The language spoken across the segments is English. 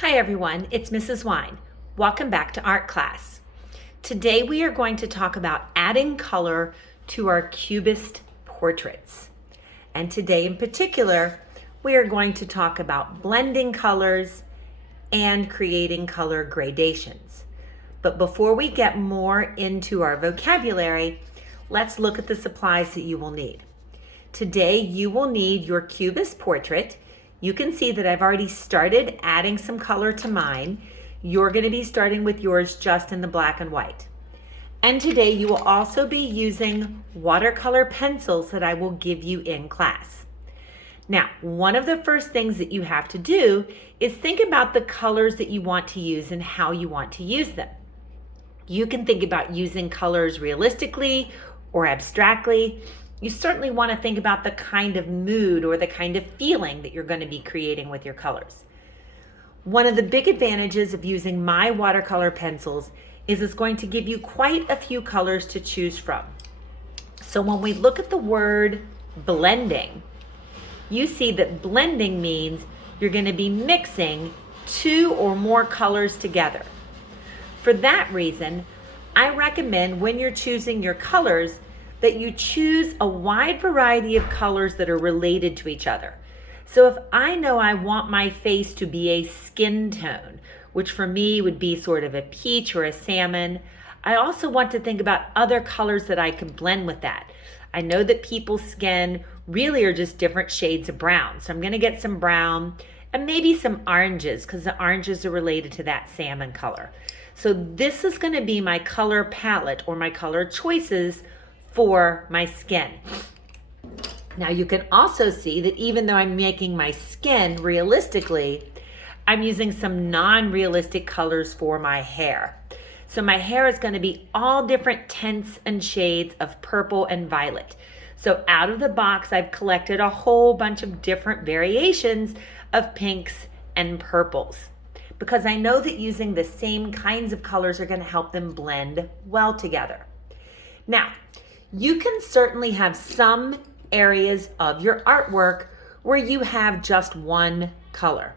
Hi everyone, it's Mrs. Wine. Welcome back to art class. Today we are going to talk about adding color to our Cubist portraits. And today in particular, we are going to talk about blending colors and creating color gradations. But before we get more into our vocabulary, let's look at the supplies that you will need. Today you will need your Cubist portrait. You can see that I've already started adding some color to mine. You're going to be starting with yours just in the black and white. And today you will also be using watercolor pencils that I will give you in class. Now, one of the first things that you have to do is think about the colors that you want to use and how you want to use them. You can think about using colors realistically or abstractly. You certainly want to think about the kind of mood or the kind of feeling that you're going to be creating with your colors. One of the big advantages of using my watercolor pencils is it's going to give you quite a few colors to choose from. So when we look at the word blending, you see that blending means you're going to be mixing two or more colors together. For that reason, I recommend when you're choosing your colors that you choose a wide variety of colors that are related to each other. So if I know I want my face to be a skin tone, which for me would be sort of a peach or a salmon, I also want to think about other colors that I can blend with that. I know that people's skin really are just different shades of brown. So I'm gonna get some brown and maybe some oranges because the oranges are related to that salmon color. So this is gonna be my color palette or my color choices for my skin. Now you can also see that even though I'm making my skin realistically, I'm using some non-realistic colors for my hair. So my hair is going to be all different tints and shades of purple and violet. So out of the box, I've collected a whole bunch of different variations of pinks and purples because I know that using the same kinds of colors are going to help them blend well together. Now, you can certainly have some areas of your artwork where you have just one color.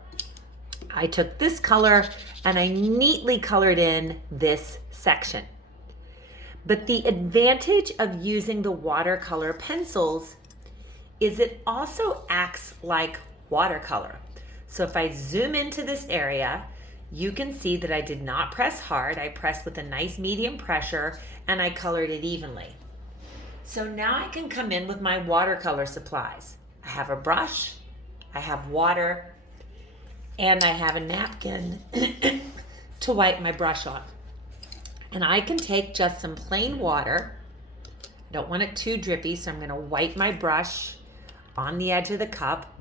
I took this color and I neatly colored in this section. But the advantage of using the watercolor pencils is it also acts like watercolor. So if I zoom into this area, you can see that I did not press hard. I pressed with a nice medium pressure and I colored it evenly. So now I can come in with my watercolor supplies. I have a brush, I have water, and I have a napkin to wipe my brush on. And I can take just some plain water. I don't want it too drippy, so I'm gonna wipe my brush on the edge of the cup.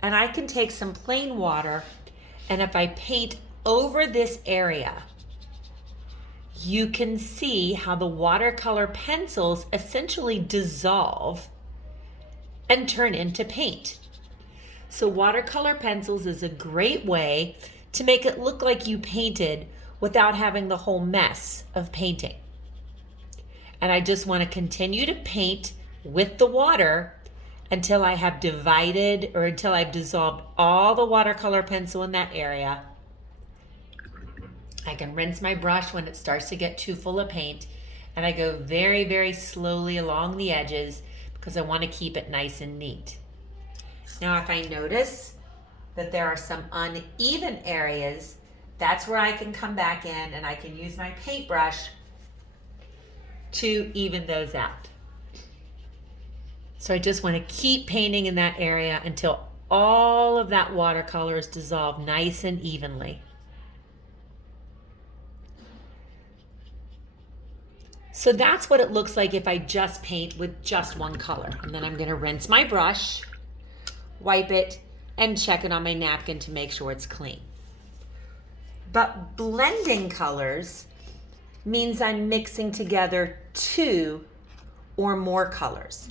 And I can take some plain water, and if I paint over this area, you can see how the watercolor pencils essentially dissolve and turn into paint. So watercolor pencils is a great way to make it look like you painted without having the whole mess of painting. And I just want to continue to paint with the water until I have divided or until I've dissolved all the watercolor pencil in that area. I can rinse my brush when it starts to get too full of paint, and I go very, very slowly along the edges because I want to keep it nice and neat. Now, if I notice that there are some uneven areas, that's where I can come back in and I can use my paintbrush to even those out. So I just want to keep painting in that area until all of that watercolor is dissolved nice and evenly. So that's what it looks like if I just paint with just one color. And then I'm going to rinse my brush, wipe it, and check it on my napkin to make sure it's clean. But blending colors means I'm mixing together two or more colors.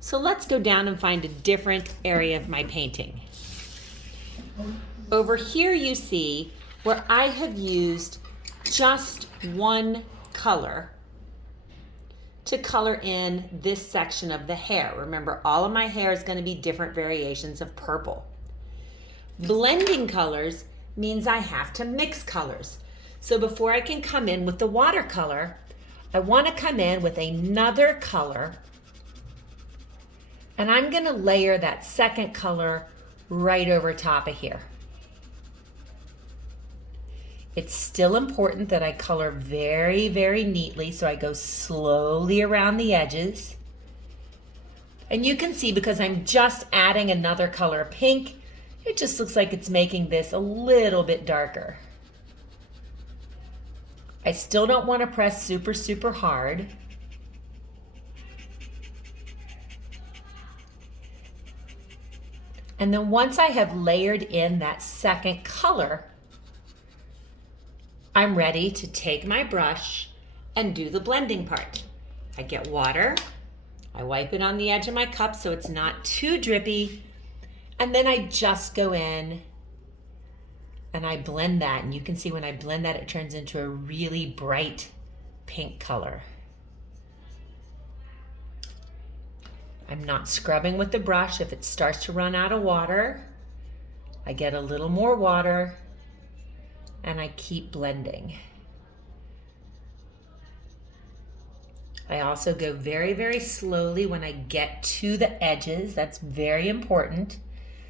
So let's go down and find a different area of my painting. Over here you see where I have used just one color to color in this section of the hair. Remember, all of my hair is going to be different variations of purple. Blending colors means I have to mix colors. So before I can come in with the watercolor, I want to come in with another color, and I'm going to layer that second color right over top of here. It's still important that I color very, very neatly, so I go slowly around the edges. And you can see, because I'm just adding another color of pink, it just looks like it's making this a little bit darker. I still don't want to press super, super hard. And then once I have layered in that second color, I'm ready to take my brush and do the blending part. I get water, I wipe it on the edge of my cup so it's not too drippy, and then I just go in and I blend that. And you can see when I blend that, it turns into a really bright pink color. I'm not scrubbing with the brush. If it starts to run out of water, I get a little more water and I keep blending. I also go very, very slowly when I get to the edges. That's very important.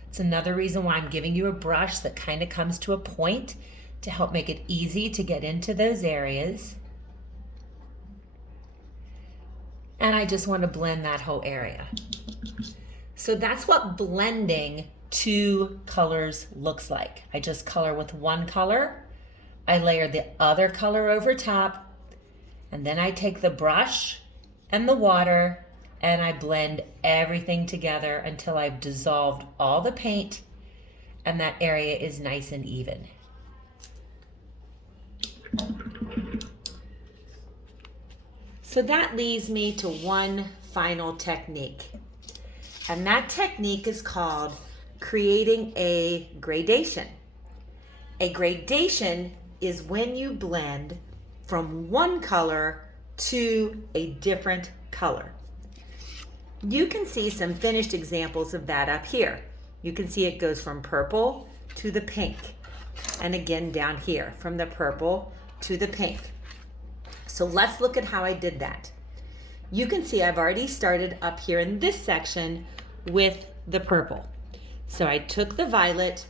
It's another reason why I'm giving you a brush that kind of comes to a point to help make it easy to get into those areas. And I just want to blend that whole area. So that's what blending two colors looks like. I just color with one color, I layer the other color over top, and then I take the brush and the water and I blend everything together until I've dissolved all the paint and that area is nice and even. So that leads me to one final technique. And that technique is called creating a gradation. A gradation is when you blend from one color to a different color. You can see some finished examples of that up here. You can see it goes from purple to the pink, and again down here from the purple to the pink. So let's look at how I did that. You can see I've already started up here in this section with the purple. So I took the violet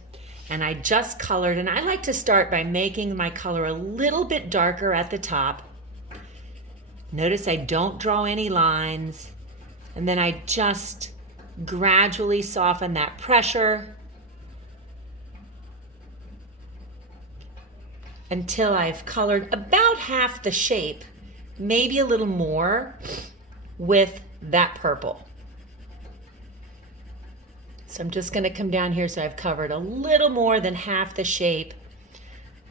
and I just colored, and I like to start by making my color a little bit darker at the top. Notice I don't draw any lines, and then I just gradually soften that pressure until I've colored about half the shape, maybe a little more, with that purple. So I'm just going to come down here so I've covered a little more than half the shape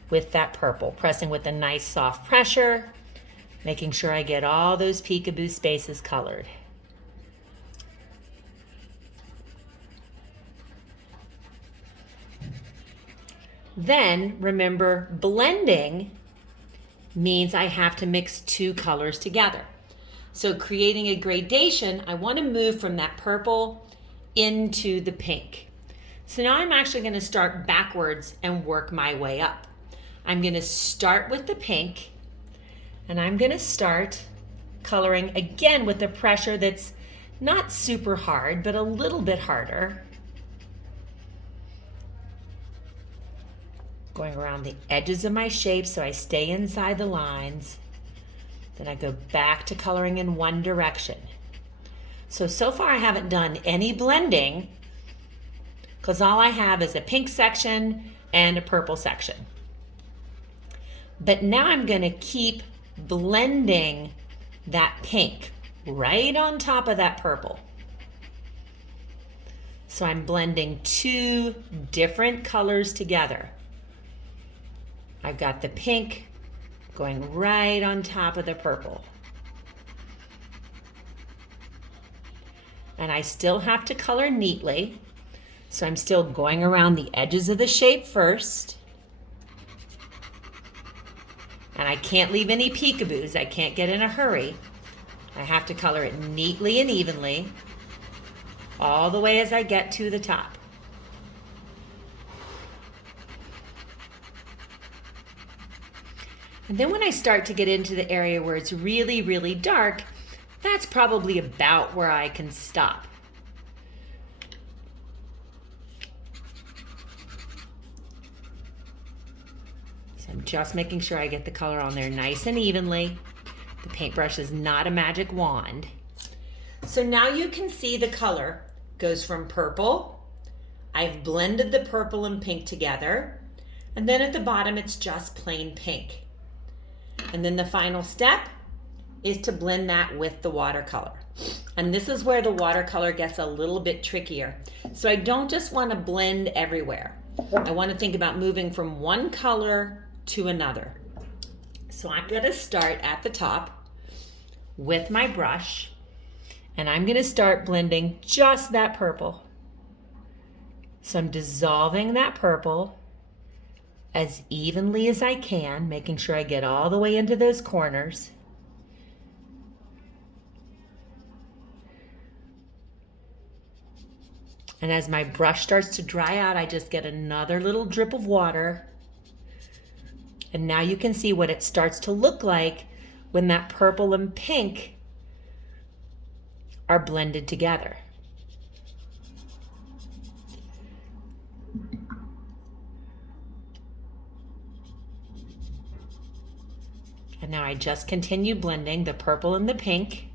with that purple, pressing with a nice soft pressure, making sure I get all those peekaboo spaces colored. Then remember, blending means I have to mix two colors together. So creating a gradation, I want to move from that purple into the pink. So now I'm actually going to start backwards and work my way up. I'm going to start with the pink, and I'm going to start coloring again with the pressure that's not super hard, but a little bit harder. Going around the edges of my shape so I stay inside the lines. Then I go back to coloring in one direction. So far I haven't done any blending because all I have is a pink section and a purple section. But now I'm going to keep blending that pink right on top of that purple. So I'm blending two different colors together. I've got the pink going right on top of the purple. And I still have to color neatly, so I'm still going around the edges of the shape first. And I can't leave any peekaboos. I can't get in a hurry. I have to color it neatly and evenly all the way as I get to the top. And then when I start to get into the area where it's really, really dark, that's probably about where I can stop. So I'm just making sure I get the color on there nice and evenly. The paintbrush is not a magic wand. So now you can see the color goes from purple. I've blended the purple and pink together. And then at the bottom, it's just plain pink. And then the final step is to blend that with the watercolor. And this is where the watercolor gets a little bit trickier. So I don't just want to blend everywhere. I want to think about moving from one color to another. So I'm going to start at the top with my brush, and I'm going to start blending just that purple. So I'm dissolving that purple as evenly as I can, making sure I get all the way into those corners. And as my brush starts to dry out, I just get another little drip of water. And now you can see what it starts to look like when that purple and pink are blended together. And now I just continue blending the purple and the pink.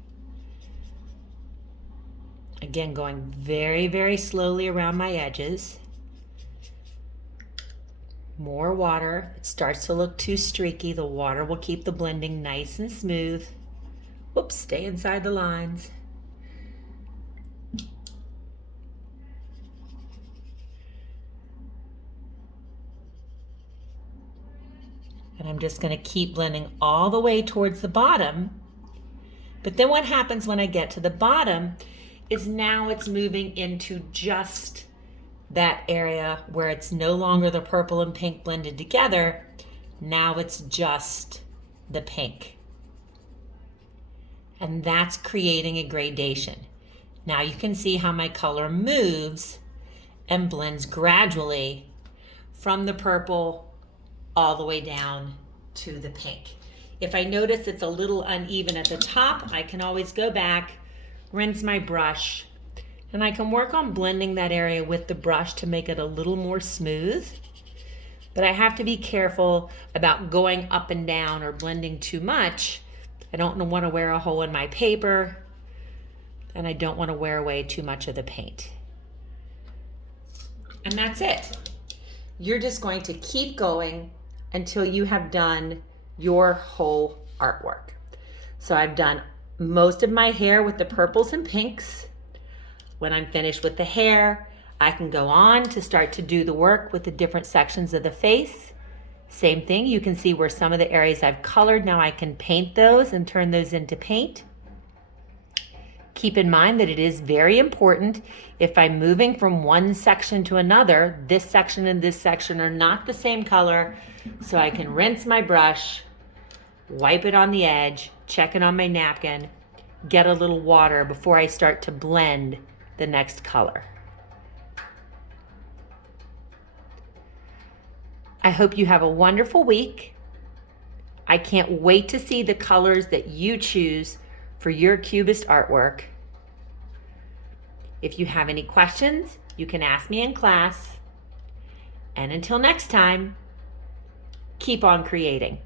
Again, going very, very slowly around my edges. More water. It starts to look too streaky. The water will keep the blending nice and smooth. Whoops, stay inside the lines. And I'm just going to keep blending all the way towards the bottom. But then what happens when I get to the bottom is now it's moving into just that area where it's no longer the purple and pink blended together. Now it's just the pink. And that's creating a gradation. Now you can see how my color moves and blends gradually from the purple all the way down to the pink. If I notice it's a little uneven at the top, I can always go back, rinse my brush, and I can work on blending that area with the brush to make it a little more smooth. But I have to be careful about going up and down or blending too much. I don't want to wear a hole in my paper, and I don't want to wear away too much of the paint. And that's it. You're just going to keep going until you have done your whole artwork. So I've done most of my hair with the purples and pinks. When I'm finished with the hair, I can go on to start to do the work with the different sections of the face. Same thing, you can see where some of the areas I've colored. Now I can paint those and turn those into paint. Keep in mind that it is very important if I'm moving from one section to another, this section and this section are not the same color, so I can rinse my brush, wipe it on the edge, check it on my napkin, get a little water before I start to blend the next color. I hope you have a wonderful week. I can't wait to see the colors that you choose for your Cubist artwork. If you have any questions, you can ask me in class. And until next time, keep on creating.